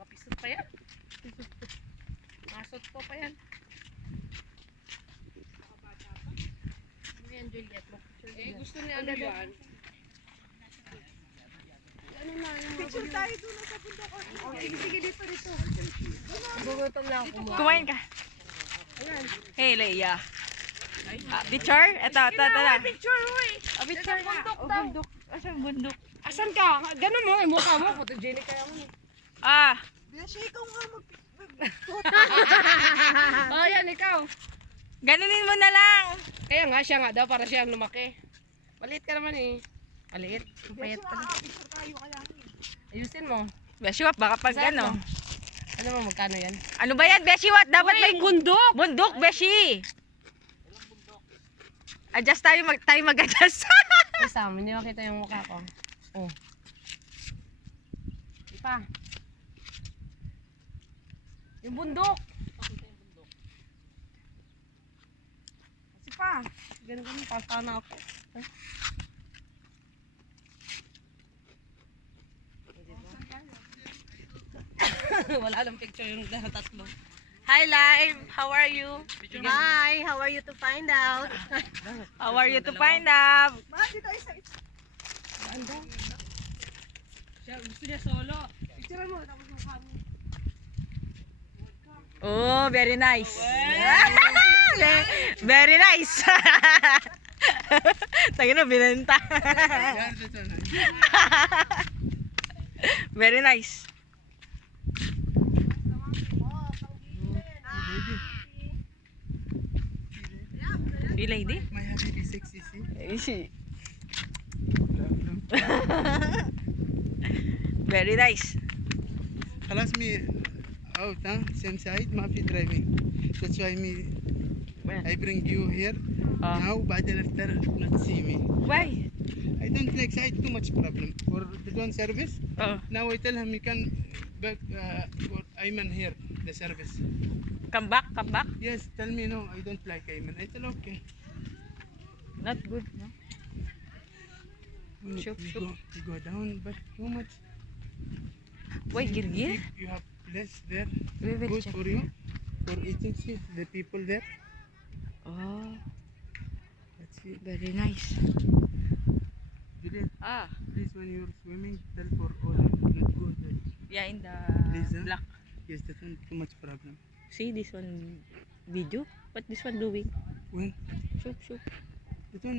Mga pisot pa yan. Masot ko pa yan. Ano yan, Juliet? Gusto niya ano yan? Ano na yung picture tayo doon sa bundok. Sige, dito. Gugutom lang ako. Kumain ka. Hey, Leia. Picture? Ito. Picture, uy! Picture na. Bundok. Asan bundok? Asan ka? Ganun mo, yung mukha mo. Photogenic kaya mo. Beshi, ikaw nga Oh, yan, ikaw. Ganunin mo na lang. Kaya nga, siya nga daw, para siya ang lumaki. Maliit ka naman eh. Maliit. Payat ka. Ayusin mo. Beshiwat, baka pag Saan ano. Ano mo, magkano yan? Ano ba yan, Beshiwat? Dapat Uy, may bundok! bundok, Beshi. Adjust tayo, mag-adjust. Isa, hindi makita yung mukha ko. Oh. Ipa. Yung bundok. Kasi pa. Ganun, pasana ako. Ay. Wala lang picture yung tatlo. Hi, live. How are you? Hi, how are you to find out? How are you to find out? Anda. Siya, gusto niya solo. Picture mo, tapos mukha mo. Oh, very nice. Very nice. Tangin na, binenta. Very nice. You lady? My habibi sexy, see? Very nice. خلاص me out, huh? Same side, ما في driving. That's why I bring you here. Now, بعدين after not see me. Why? I don't like side too much problem. For the drone service, now I tell him you can back for Ayman here, the service. Come back, come back. Yes, tell me no, I don't like Ayman. I tell okay. Not good, no? We Shoop. go down, but too much. Why, Girgir? You have place there. We will Good check. for you. For eating, see the people there. Oh, Let's see. very nice. Juliet, Ah, please when you're swimming, tell for all not go there. yeah, in the Please, huh? black. Yes, that's not too much problem. See this one video? What this one doing? When Shoop, shoop. that one